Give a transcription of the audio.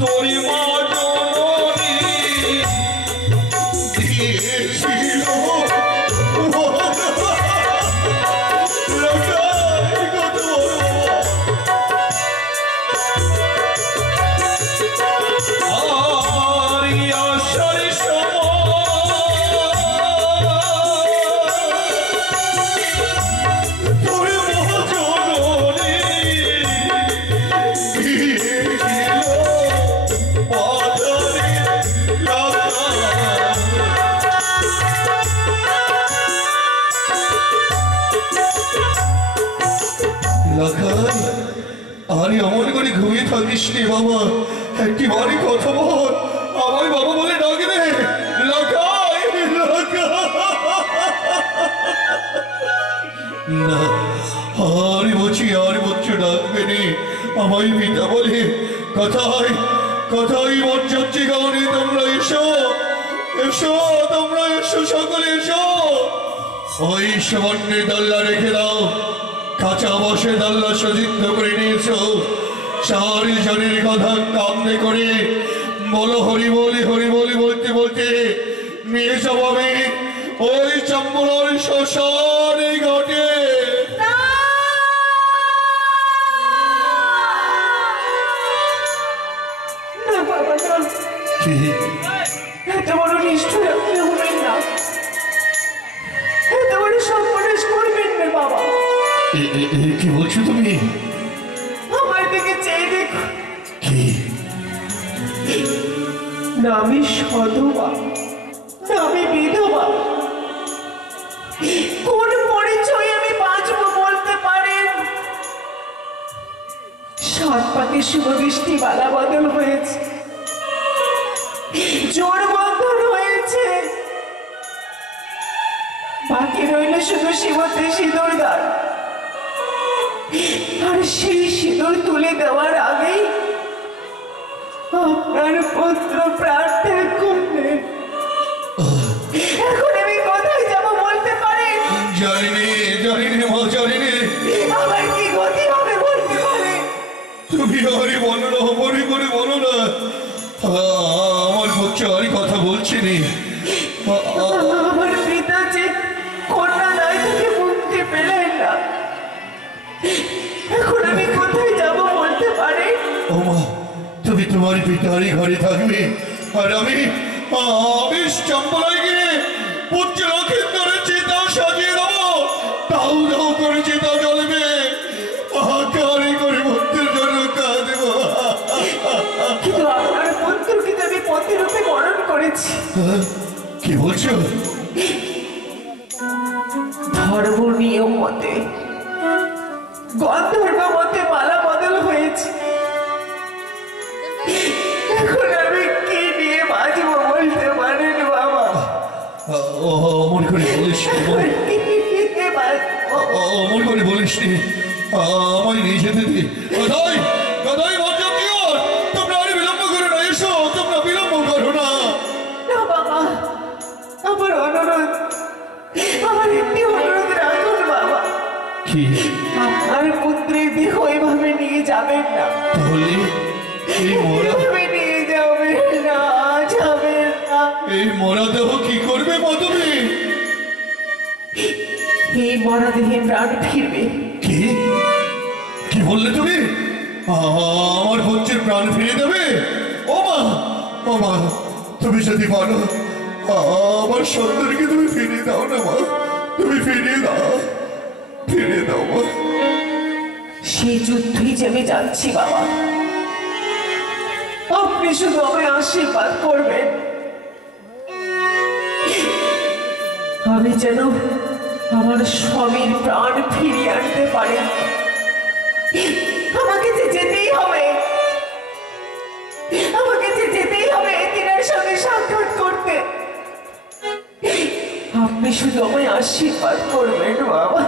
তোরি মা জননী দিয়েছিল আরে অমন করে ঘুমিয়ে থাকিস নি বাবা, একটি বাড়ি কথা বল, আমায় বাবা বলে ডাকে রে। লাগাই না, আরে বলছি আর বলছো ডাকবে নি, আমায় পিতা বলে। কথাই কথাই মন যাচ্ছে গাওনি, তোমরা এসো এসো, তোমরা এসো, সকলে এসো। ওই সুবর্ণের দল্লা রেখে দাও, কাঁচা বসে দাল্লা সজিদ্ধ করে নিয়েছ। সারি জনের কথা কামনে করে বলো হরি বলি বলতে বলতে নিয়ে যাব আমি ওই চম্বলের শ্মশানে ঘটে। এত বড় নিষ্ঠুর আপনি হবেন না, এত বড় সর্বনাশ করবেন না বাবা। কি বলছো তুমি? আমার দিকে চেয়ে দেখো। কি? না আমি সধবা, না আমি বিধবা, কোন পরিচয় আমি বাঁচবো বলতে পারেন? সাত পাকে শুভদৃষ্টি বালা বদল হয়েছে, জোর বন্ধন হয়েছে, বাকি রইল শুধু শিবতে সিঁদুর দান। আর সেই সিঁদুর তুলে দেওয়ার আগেই আপনার পুত্র প্রাণ ত্যাগ করলেন। এখন আমি কোথায় যাব বলতে পারেন? জানিনি মা, জানিনি। আমার কি গতি হবে বলতে পারে? তুমি হরি বলো না, হরি করে বলো না। আমার পক্ষে হরি কথা বলছি নি। আমার পিতা যে কন্যা দায় থেকে মুক্তি পেলেন না, এখন আমি কোথায় যাব বলতে পারে? ও মা, তুমি তোমার পিতারই ঘরে থাকবে, আর আমি চম্বলায় গিয়ে পুত্র লক্ষিন্দরের চিতা সাজিয়ে দেবো। তাও দাও করে চিতা জ্বলবে, আকারে করে ভক্তের জন্য কাঁদব। কিন্তু আপনার পুত্রকে তো আমি পতিরূপে বরণ করেছি। কি বলছো? ধর্ম নিয়ম মতে, গন্ধর্ব মতে মালা বদল হয়েছে। এখন আমি কি নিয়ে বাঁচবো বলতে পারেন বাবা? অমন করে বলিস অমন করে বলিস নি, আমায় নিয়ে যেতে দি। গদাই গদাই বজ্রপ্রিয়র, তোমরা আর বিলম্ব করো না, এসো, তোমরা বিলম্ব করো না। না বাবা, আমার অনুরোধ, আমার একটি অনুরোধ রাখুন বাবা। কি? আপনার পুত্রের দেহ এভাবে নিয়ে যাবেন না। তাহলে এই মরা নিয়ে যাবেন না, যাবেন না। এই মরা দেহ কি করবে মধুমী? এই মরা দেহে প্রাণ ফিরবে। কি কি বললে তুমি? আমার পুত্রের প্রাণ ফিরে দেবে? ও মা, তুমি যদি পারো আমার সন্তানকে তুমি ফিরিয়ে দাও না মা, তুমি ফিরিয়ে দাও মা। সেই যুদ্ধই যে আমি যাচ্ছি বাবা, আপনি শুধু আমায় আশীর্বাদ করবেন, আমি যেন আমার স্বামীর প্রাণ ফিরিয়ে আনতে পারি। আমাকে যে যেতেই হবে, আমাকে যে যেতেই হবে তিনার সঙ্গে সাক্ষাৎ করতে। আপনি শুধু আমায় আশীর্বাদ করবেন বাবা।